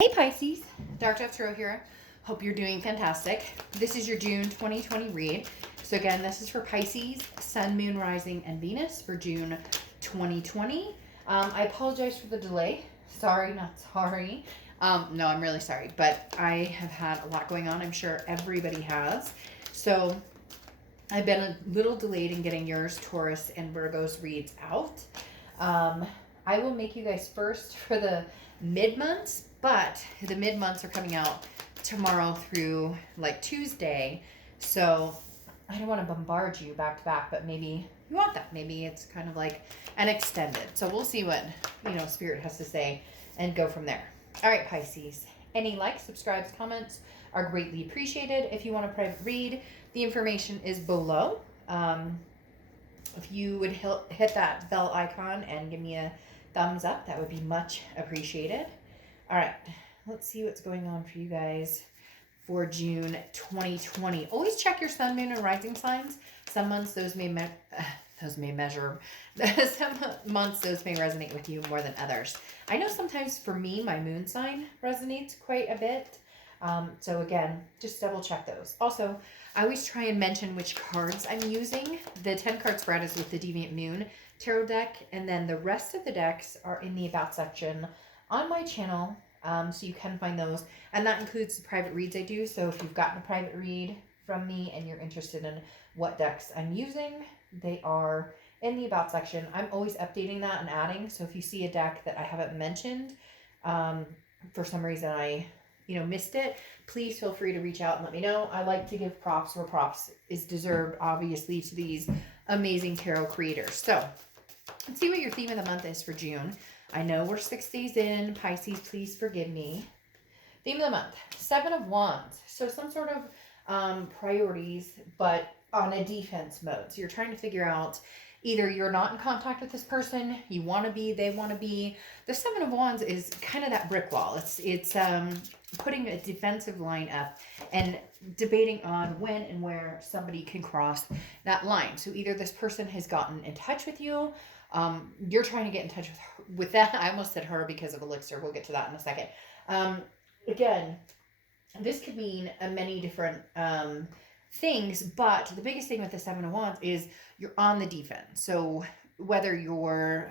Hey Pisces, Dark Dove Tarot here. Hope you're doing fantastic. This is your June 2020 read. So again, this is for Pisces, Sun, Moon, Rising, and Venus for June 2020. I apologize for the delay. Sorry, not sorry. No, I'm really sorry, but I have had a lot going on. I'm sure everybody has. So I've been a little delayed in getting yours, Taurus, and Virgo's reads out. I will make you guys first for the mid-months, but the mid-months are coming out tomorrow through like Tuesday. So I don't want to bombard you back to back, but maybe you want that. Maybe it's kind of like an extended. So we'll see what, Spirit has to say and go from there. All right, Pisces. Any likes, subscribes, comments are greatly appreciated. If you want a private read, the information is below. If you would hit that bell icon and give me a thumbs up, that would be much appreciated. All right, let's see what's going on for you guys for June 2020. Always check your sun, moon, and rising signs. Some months those may measure. Some months those may resonate with you more than others. I know sometimes for me, my moon sign resonates quite a bit. So again, just double check those. Also, I always try and mention which cards I'm using. The 10 card spread is with the Deviant Moon tarot deck, and then the rest of the decks are in the About section on my channel, so you can find those. And that includes the private reads I do. So if you've gotten a private read from me and you're interested in what decks I'm using, they are in the About section. I'm always updating that and adding. So if you see a deck that I haven't mentioned, for some reason I missed it, please feel free to reach out and let me know. I like to give props where props is deserved, obviously, to these amazing tarot creators. So let's see what your theme of the month is for June. I know we're 6 days in. Pisces, please forgive me. Theme of the month, 7 of Wands. So some sort of priorities, but on a defense mode. So you're trying to figure out either you're not in contact with this person, you want to be, they want to be. The 7 of Wands is kind of that brick wall. It's putting a defensive line up and debating on when and where somebody can cross that line. So either this person has gotten in touch with you, you're trying to get in touch with that. I almost said her because of Elixir. We'll get to that in a second. Again, this could mean many different things, but the biggest thing with the 7 of Wands is you're on the defense. So whether you're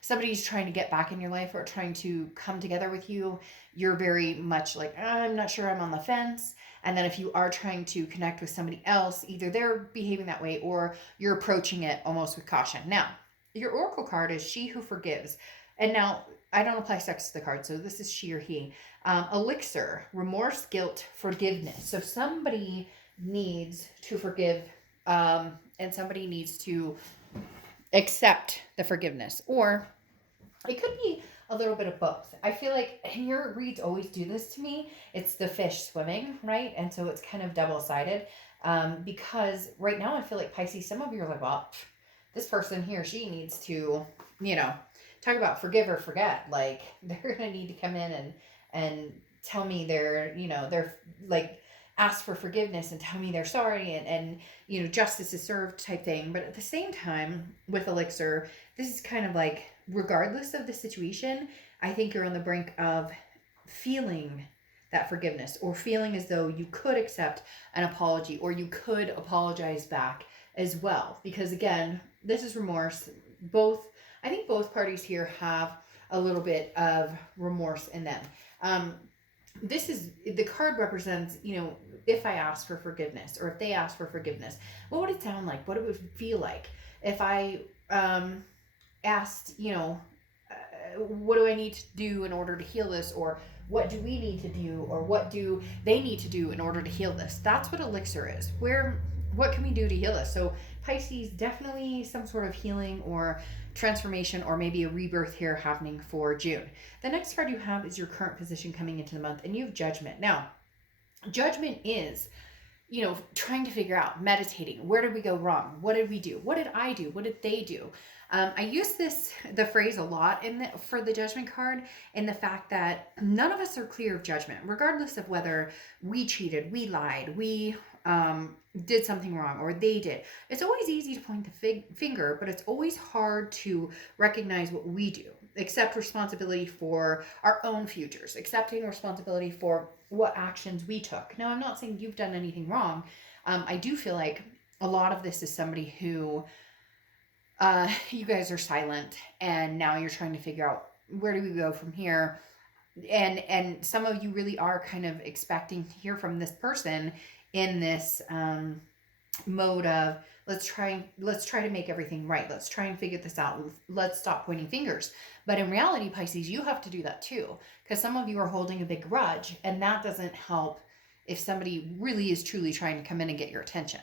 somebody's trying to get back in your life or trying to come together with you, you're very much like, I'm not sure, I'm on the fence. And then if you are trying to connect with somebody else, either they're behaving that way or you're approaching it almost with caution. Now, your oracle card is She Who Forgives. And now, I don't apply sex to the card, so this is she or he. Elixir, remorse, guilt, forgiveness. So somebody needs to forgive, and somebody needs to accept the forgiveness, or it could be a little bit of both. I feel like, and your reads always do this to me, it's the fish swimming, right? And so it's kind of double-sided, because right now I feel like, Pisces, some of you are like, well, this person, he or she, needs to, talk about forgive or forget. Like, they're gonna need to come in and tell me they're like, ask for forgiveness and tell me they're sorry, and justice is served type thing. But at the same time, with Elixir, this is kind of like, regardless of the situation, I think you're on the brink of feeling that forgiveness, or feeling as though you could accept an apology, or you could apologize back as well. Because again, this is remorse. I think both parties here have a little bit of remorse in them. This is, the card represents, if I ask for forgiveness, or if they ask for forgiveness, what would it sound like? What it would feel like if I asked, what do I need to do in order to heal this? Or what do we need to do? Or what do they need to do in order to heal this? That's what Elixir is. What can we do to heal this? So Pisces, definitely some sort of healing or transformation, or maybe a rebirth here happening for June. The next card you have is your current position coming into the month, and you have Judgment. Now, Judgment is, trying to figure out, meditating. Where did we go wrong? What did we do? What did I do? What did they do? I use the phrase a lot for the Judgment card, in the fact that none of us are clear of judgment, regardless of whether we cheated, we lied, we did something wrong, or they did. It's always easy to point the finger, but it's always hard to recognize what we do. accept responsibility for our own futures, accepting responsibility for what actions we took. Now, I'm not saying you've done anything wrong. I do feel like a lot of this is somebody who you guys are silent, and now you're trying to figure out, where do we go from here? And some of you really are kind of expecting to hear from this person in this mode of, let's try to make everything right. Let's try and figure this out. Let's stop pointing fingers. But in reality, Pisces, you have to do that too, because some of you are holding a big grudge, and that doesn't help if somebody really is truly trying to come in and get your attention.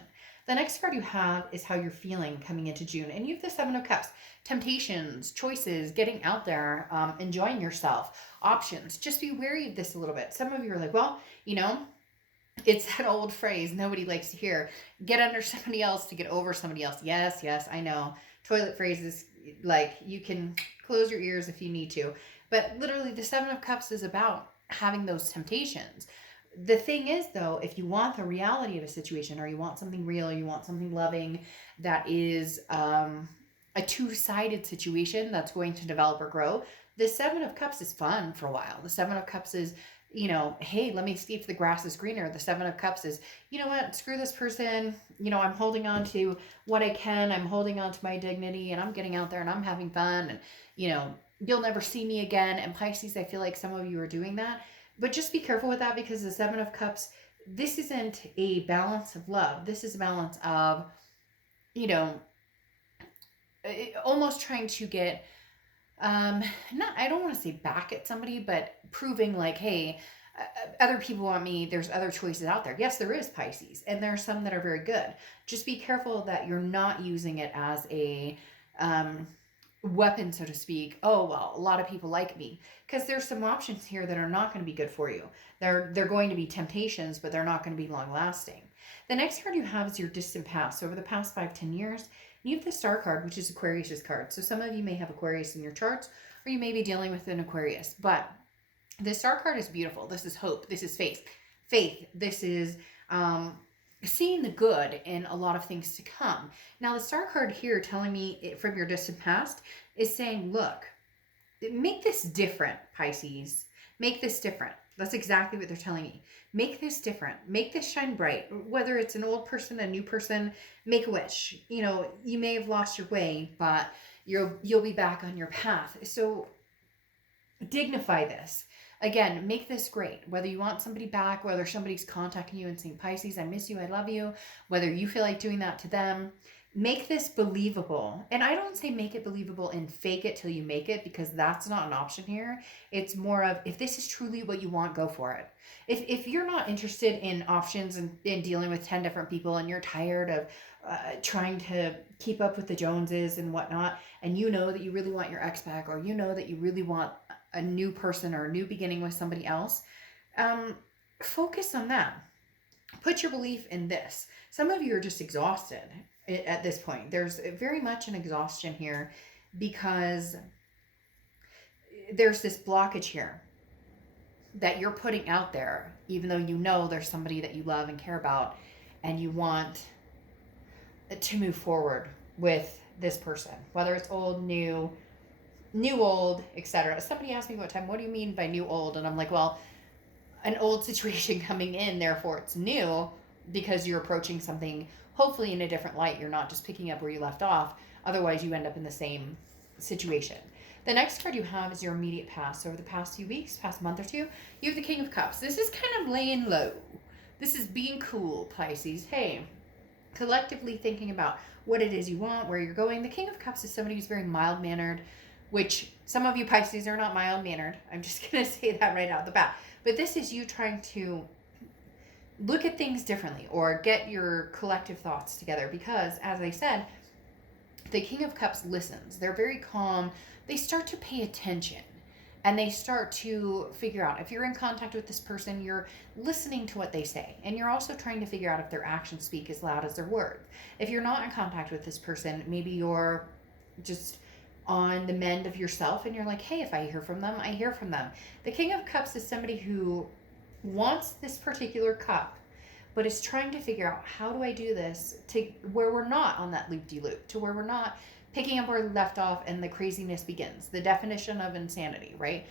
The next card you have is how you're feeling coming into June. And you have the Seven of Cups. Temptations, choices, getting out there, enjoying yourself, options. Just be wary of this a little bit. Some of you are like, well, you know, it's that old phrase nobody likes to hear. Get under somebody else to get over somebody else. Yes, yes, I know. Toilet phrases, like, you can close your ears if you need to. But literally, the Seven of Cups is about having those temptations. The thing is, though, if you want the reality of a situation, or you want something real, you want something loving that is a two-sided situation that's going to develop or grow, the Seven of Cups is fun for a while. The Seven of Cups is, you know, hey, let me see if the grass is greener. The Seven of Cups is, you know what, screw this person. You know, I'm holding on to what I can. I'm holding on to my dignity, and I'm getting out there and I'm having fun. And, you know, you'll never see me again. And Pisces, I feel like some of you are doing that. But just be careful with that, because the Seven of Cups, this isn't a balance of love. This is a balance of, you know, almost trying to get, I don't want to say back at somebody, but proving like, hey, other people want me. There's other choices out there. Yes, there is, Pisces, and there are some that are very good. Just be careful that you're not using it as a weapon, so to speak. Oh, well, a lot of people like me, because there's some options here that are not going to be good for you. They're going to be temptations, but they're not going to be long lasting. The next card you have is your distant past. So over the past 5-10 years, you have the Star card, which is Aquarius's card. So some of you may have Aquarius in your charts, or you may be dealing with an Aquarius. But the Star card is beautiful. This is hope. This is faith. This is seeing the good in a lot of things to come. Now, the Star card here telling me from your distant past is saying, look, make this different, Pisces. Make this different. That's exactly what they're telling me. Make this different. Make this shine bright. Whether it's an old person, a new person, make a wish. You know, you may have lost your way, but you'll be back on your path. So dignify this. Again, make this great. Whether you want somebody back, whether somebody's contacting you and saying, Pisces, I miss you, I love you, whether you feel like doing that to them, make this believable. And I don't say make it believable and fake it till you make it, because that's not an option here. It's more of, if this is truly what you want, go for it. If you're not interested in options and in dealing with 10 different people, and you're tired of trying to keep up with the Joneses and whatnot, and you know that you really want your ex back, or you know that you really want a new person or a new beginning with somebody else, focus on that. Put your belief in this. Some of you are just exhausted at this point. There's very much an exhaustion here, because there's this blockage here that you're putting out there, even though you know there's somebody that you love and care about, and you want to move forward with this person, whether it's old, new old, etc. Somebody asked me one time, what do you mean by new old? And I'm like, well, an old situation coming in, therefore it's new, because you're approaching something hopefully in a different light. You're not just picking up where you left off. Otherwise, you end up in the same situation. The next card you have is your immediate past. So over the past few weeks, past month or two, you have the King of Cups. This is kind of laying low. This is being cool, Pisces. Hey, collectively thinking about what it is you want, where you're going. The King of Cups is somebody who's very mild-mannered, which some of you Pisces are not mild-mannered. I'm just going to say that right out the bat. But this is you trying to look at things differently, or get your collective thoughts together, because, as I said, the King of Cups listens. They're very calm. They start to pay attention, and they start to figure out, if you're in contact with this person, you're listening to what they say, and you're also trying to figure out if their actions speak as loud as their words. If you're not in contact with this person, maybe you're just on the mend of yourself, and you're like, hey, if I hear from them, I hear from them. The King of Cups is somebody who wants this particular cup, but is trying to figure out, how do I do this to where we're not on that loop-de-loop, to where we're not picking up where we left off and the craziness begins. The definition of insanity, right?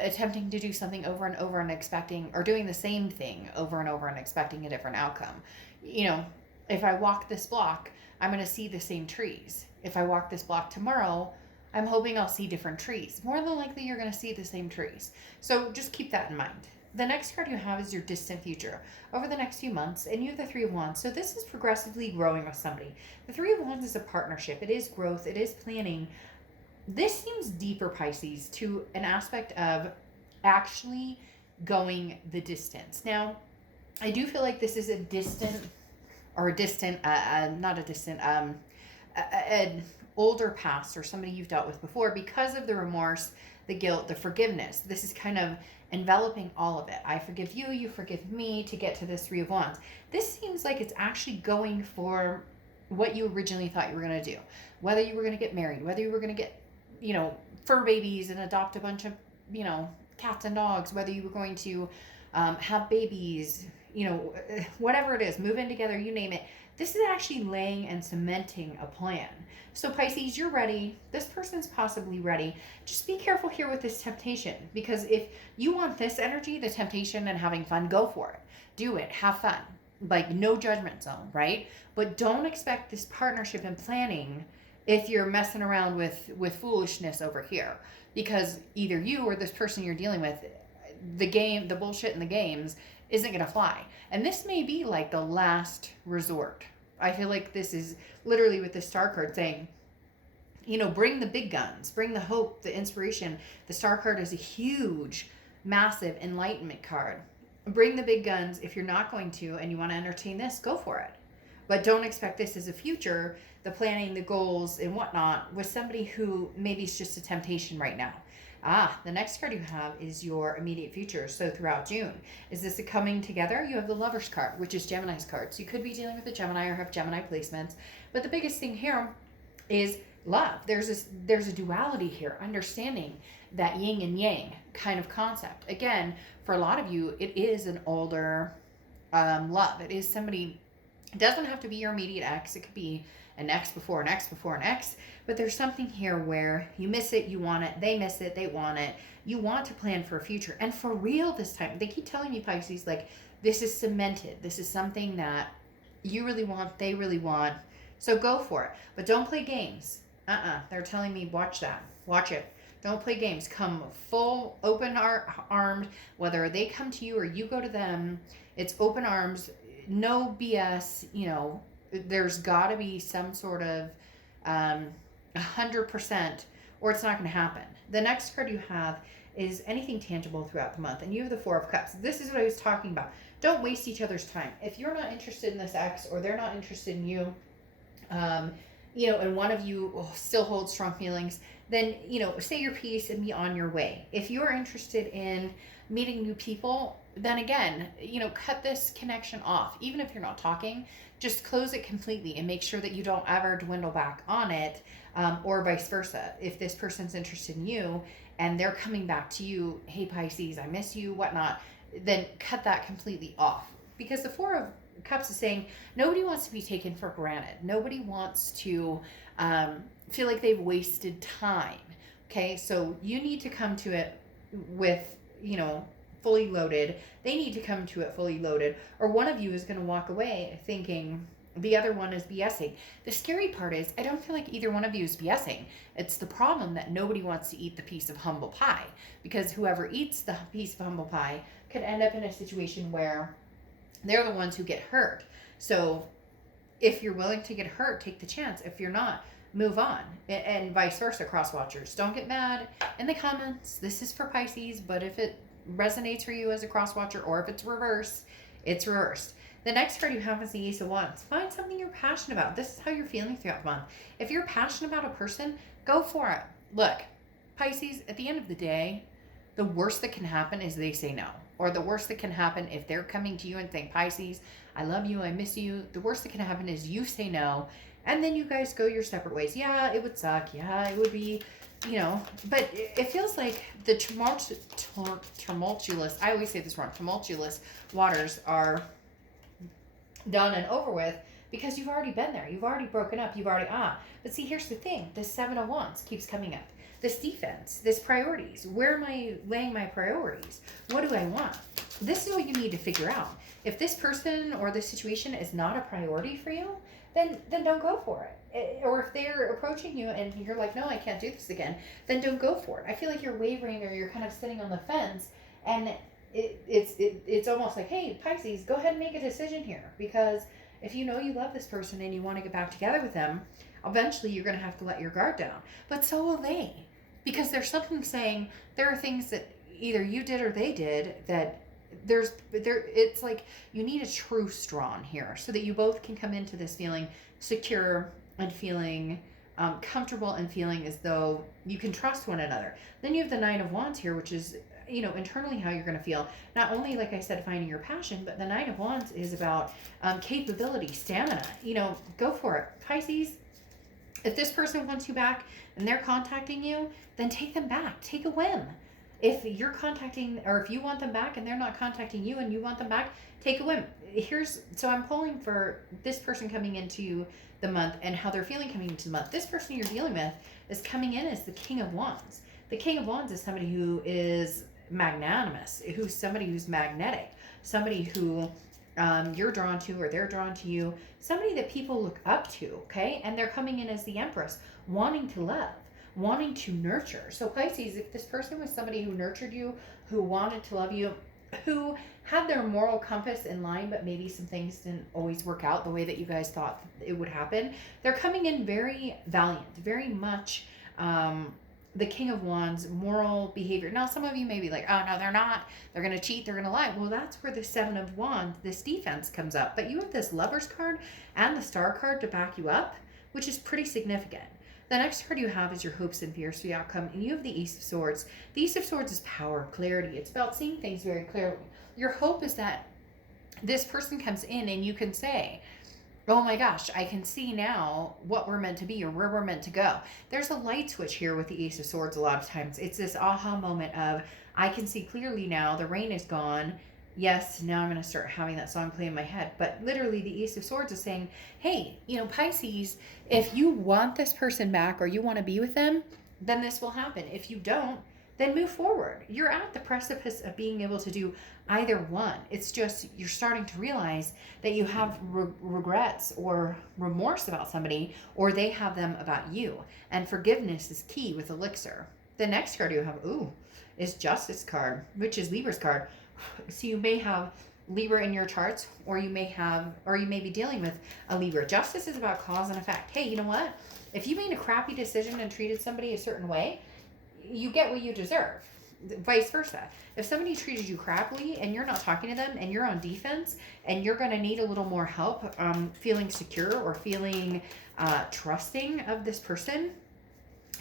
Attempting to do something over and over and expecting, or doing the same thing over and over and expecting a different outcome. You know, if I walk this block, I'm going to see the same trees. If I walk this block tomorrow, I'm hoping I'll see different trees. More than likely, you're going to see the same trees. So just keep that in mind. The next card you have is your distant future over the next few months, and you have the Three of Wands. So this is progressively growing with somebody. The Three of Wands is a partnership. It is growth. It is planning. This seems deeper, Pisces, to an aspect of actually going the distance. Now, I do feel like this is a distant, or a distant, not a distant, an older past, or somebody you've dealt with before, because of the remorse, the guilt, the forgiveness. This is kind of enveloping all of it. I forgive you, you forgive me, to get to this Three of Wands. This seems like it's actually going for what you originally thought you were going to do. Whether you were going to get married, whether you were going to get, you know, fur babies and adopt a bunch of, you know, cats and dogs, whether you were going to have babies, you know, whatever it is, move in together, you name it. This is actually laying and cementing a plan. So Pisces, you're ready. This person's possibly ready. Just be careful here with this temptation, because if you want this energy, the temptation and having fun, go for it. Do it. Have fun. Like, no judgment zone, right? But don't expect this partnership and planning if you're messing around with foolishness over here, because either you or this person you're dealing with, the bullshit in the games isn't going to fly. And this may be like the last resort. I feel like this is literally with the Star card saying, you know, bring the big guns, bring the hope, the inspiration. The Star card is a huge, massive enlightenment card. Bring the big guns. If you're not going to and you want to entertain this, go for it. But don't expect this as a future, the planning, the goals, and whatnot, with somebody who maybe is just a temptation right now. The next card you have is your immediate future. So throughout June, is this a coming together? You have the Lover's card, which is Gemini's card. So you could be dealing with a Gemini or have Gemini placements. But the biggest thing here is love. There's a duality here, understanding that yin and yang kind of concept. Again, for a lot of you, it is an older love. It is somebody, it doesn't have to be your immediate ex. It could be an ex before an ex before an ex. But there's something here where you miss it, you want it, they miss it, they want it. You want to plan for a future. And for real this time, they keep telling me, Pisces, like, this is cemented. This is something that you really want, they really want. So go for it. But don't play games. They're telling me, watch that. Watch it. Don't play games. Come full open armed, whether they come to you or you go to them. It's open arms, no BS. You know, there's got to be some sort of 100%, or it's not going to happen. The next card you have is anything tangible throughout the month, and you have the Four of Cups. This is what I was talking about. Don't waste each other's time. If you're not interested in this ex, or they're not interested in you, you know, and one of you still holds strong feelings, then, you know, say your piece and be on your way. If you're interested in meeting new people, then again, you know, cut this connection off. Even if you're not talking, just close it completely and make sure that you don't ever dwindle back on it, or vice versa. If this person's interested in you and they're coming back to you, hey Pisces, I miss you, whatnot, then cut that completely off. Because the Four of Cups is saying nobody wants to be taken for granted. Nobody wants to feel like they've wasted time. Okay, so you need to come to it with, you know, fully loaded. They need to come to it fully loaded, or one of you is going to walk away thinking the other one is BSing. The scary part is I don't feel like either one of you is BSing. It's the problem that nobody wants to eat the piece of humble pie, because whoever eats the piece of humble pie could end up in a situation where they're the ones who get hurt. So if you're willing to get hurt, take the chance. If you're not, move on. And vice versa, cross watchers. Don't get mad in the comments. This is for Pisces, but if it resonates for you as a cross watcher, or if it's reversed, it's reversed. The next card you have is the Ace of Wands. Find something you're passionate about. This is how you're feeling throughout the month. If you're passionate about a person, go for it. Look, Pisces, at the end of the day, the worst that can happen is they say no. Or the worst that can happen if they're coming to you and saying, Pisces, I love you, I miss you. The worst that can happen is you say no, and then you guys go your separate ways. Yeah, it would suck. Yeah, it would be, you know, but it feels like the tumultuous, I always say this wrong, tumultuous waters are done and over with. because you've already been there. You've already broken up. You've already, But see, here's the thing. This Seven of Wands keeps coming up. This defense, this priorities. Where am I laying my priorities? What do I want? This is what you need to figure out. If this person or this situation is not a priority for you, then don't go for it. Or if they're approaching you and you're like, no, I can't do this again, then don't go for it. I feel like you're wavering or you're kind of sitting on the fence, and it's almost like, hey, Pisces, go ahead and make a decision here, because if you know you love this person and you want to get back together with them, eventually you're going to have to let your guard down. But so will they, because there's something saying there are things that either you did or they did that it's like you need a truce drawn here so that you both can come into this feeling secure and feeling comfortable and feeling as though you can trust one another. Then you have the Nine of Wands here, which is, internally how you're going to feel. Not only, like I said, finding your passion, but the Nine of Wands is about capability, stamina. Go for it. Pisces, if this person wants you back and they're contacting you, then take them back. Take a whim. If you're contacting, or if you want them back and they're not contacting you and you want them back, take a whim. So I'm pulling for this person coming into the month and how they're feeling coming into the month. This person you're dealing with is coming in as the King of Wands. The King of Wands is somebody who is magnanimous, who's somebody who's magnetic, somebody who you're drawn to or they're drawn to you, somebody that people look up to, okay? And they're coming in as the Empress, wanting to love, wanting to nurture. So Pisces, if this person was somebody who nurtured you, who wanted to love you, who had their moral compass in line, but maybe some things didn't always work out the way that you guys thought it would happen, they're coming in very valiant, very much the King of Wands, moral behavior. Now, some of you may be like, oh, no, they're not. They're going to cheat. They're going to lie. Well, that's where the Seven of Wands, this defense comes up. But you have this Lovers card and the Star card to back you up, which is pretty significant. The next card you have is your hopes and fears for the outcome, and you have the Ace of Swords. The Ace of Swords is power, clarity. It's about seeing things very clearly. Your hope is that this person comes in and you can say, oh my gosh, I can see now what we're meant to be or where we're meant to go. There's a light switch here with the Ace of Swords a lot of times. It's this aha moment of, I can see clearly now, the rain is gone. Yes, now I'm going to start having that song play in my head. But literally the Ace of Swords is saying, hey, Pisces, if you want this person back or you want to be with them, then this will happen. If you don't, then move forward. You're at the precipice of being able to do either one. It's just you're starting to realize that you have regrets or remorse about somebody, or they have them about you. And forgiveness is key with Elixir. The next card you have, is Justice card, which is Libra's card. So you may have Libra in your charts, or you may be dealing with a Libra. Justice is about cause and effect. Hey, you know what? If you made a crappy decision and treated somebody a certain way, you get what you deserve. Vice versa. If somebody treated you crappily and you're not talking to them and you're on defense and you're going to need a little more help feeling secure or feeling trusting of this person,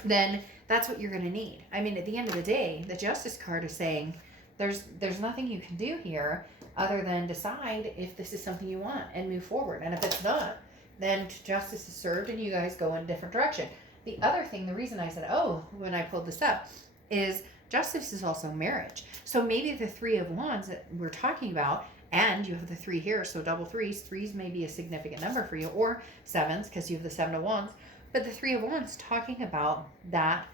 then that's what you're going to need. I mean, at the end of the day, the Justice card is saying there's nothing you can do here other than decide if this is something you want and move forward. And if it's not, then justice is served and you guys go in a different direction. The other thing, the reason I said, when I pulled this up, is justice is also marriage. So maybe the Three of Wands that we're talking about, and you have the 3 here, so double threes. Threes may be a significant number for you, or sevens, because you have the Seven of Wands. But the Three of Wands talking about that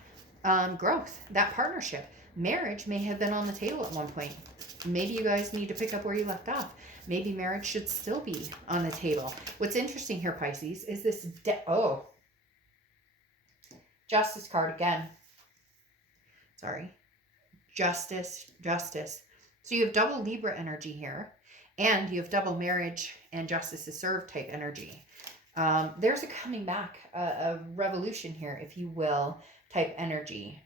growth, that partnership. Marriage may have been on the table at one point. Maybe you guys need to pick up where you left off. Maybe marriage should still be on the table. What's interesting here, Pisces, is this Justice card again. Sorry. Justice. So you have double Libra energy here, and you have double marriage and justice is served type energy. There's a coming back, a revolution here, if you will, type energy.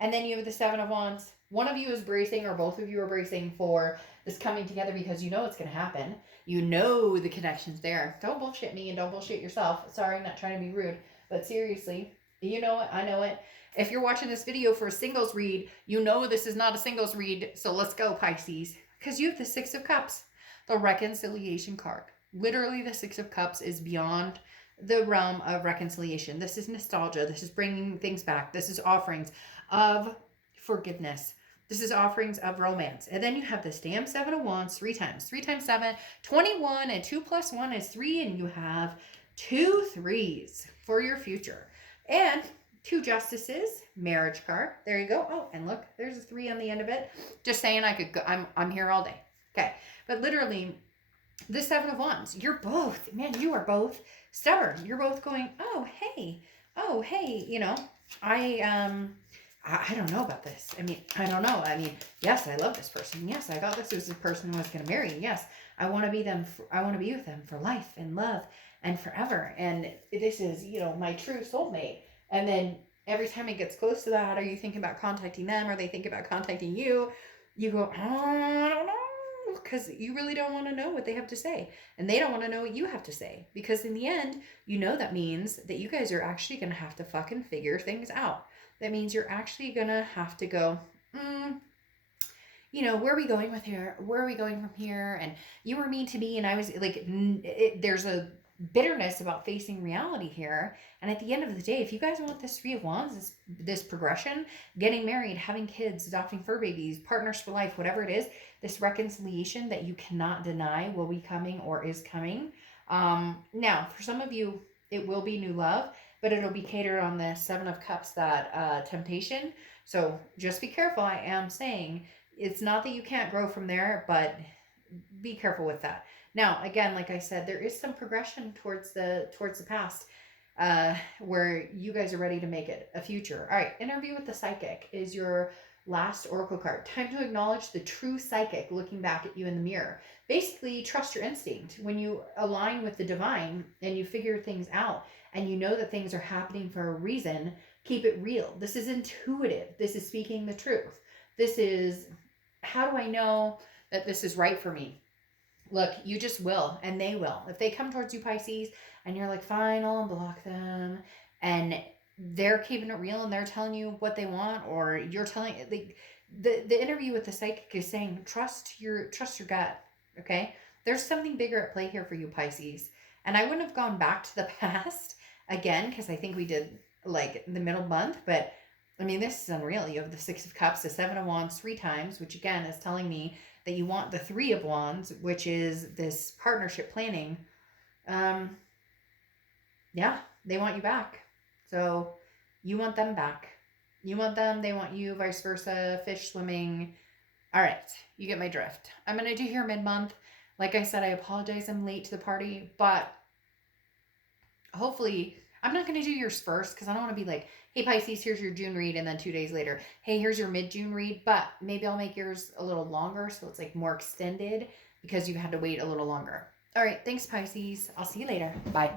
And then you have the Seven of Wands. One of you is bracing, or both of you are bracing for this coming together because you know it's going to happen. You know the connection's there. Don't bullshit me and don't bullshit yourself. Sorry, I'm not trying to be rude. But seriously, you know it. I know it. If you're watching this video for a singles read, you know this is not a singles read. So let's go, Pisces. Because you have the Six of Cups, the reconciliation card. Literally, the Six of Cups is beyond the realm of reconciliation. This is nostalgia. This is bringing things back. This is offerings of forgiveness, This is offerings of romance. And then you have this damn 7 of Wands 3 times. 3 times 7, 21, and 2 plus 1 is 3, and you have 2 3s for your future. And 2 Justices, marriage card. There you go. Oh, and look, there's a 3 on the end of it. Just saying I could go, I'm here all day. Okay. But literally, the 7 of Wands, you're both, man, you are both stubborn. You're both going, oh, hey, you know, I don't know about this. I mean, I don't know. I mean, yes, I love this person. Yes, I thought this was the person I was going to marry. Yes, I want to be them. I want to be with them for life and love and forever. And this is, you know, my true soulmate. And then every time it gets close to that, are you thinking about contacting them? Or they think about contacting you? You go, oh, I don't know. Because you really don't want to know what they have to say. And they don't want to know what you have to say. Because in the end, you know that means that you guys are actually going to have to fucking figure things out. That means you're actually going to have to go, you know, where are we going with here? Where are we going from here? And you were mean to me. And I was like, there's a bitterness about facing reality here. And at the end of the day, if you guys want this 3 of Wands, this progression, getting married, having kids, adopting fur babies, partners for life, whatever it is, this reconciliation that you cannot deny will be coming or is coming. Now, for some of you, it will be new love, but it'll be catered on the 7 of Cups, that temptation. So just be careful. I am saying it's not that you can't grow from there, but be careful with that. Now, again, like I said, there is some progression towards the past, where you guys are ready to make it a future. All right, interview with the psychic is your last oracle card. Time to acknowledge the true psychic looking back at you in the mirror. Basically, trust your instinct. When you align with the divine and you figure things out and you know that things are happening for a reason, keep it real. This is intuitive. This is speaking the truth. This is, how do I know that this is right for me? Look, you just will, and they will. If they come towards you, Pisces, and you're like, fine, I'll unblock them, and they're keeping it real and they're telling you what they want, or you're telling, like, the interview with the psychic is saying, trust your gut, okay? There's something bigger at play here for you, Pisces. And I wouldn't have gone back to the past again, because I think we did, like, the middle month, but I mean, this is unreal. You have the 6 of Cups, the 7 of Wands 3 times, which again is telling me that you want the 3 of Wands, which is this partnership planning. Yeah, they want you back. So you want them back. You want them, they want you, vice versa, fish swimming. All right, you get my drift. I'm going to do here mid-month. Like I said, I apologize I'm late to the party, but hopefully, I'm not going to do yours first because I don't want to be like, hey, Pisces, here's your June read. And then 2 days later, hey, here's your mid-June read. But maybe I'll make yours a little longer so it's like more extended because you had to wait a little longer. All right. Thanks, Pisces. I'll see you later. Bye.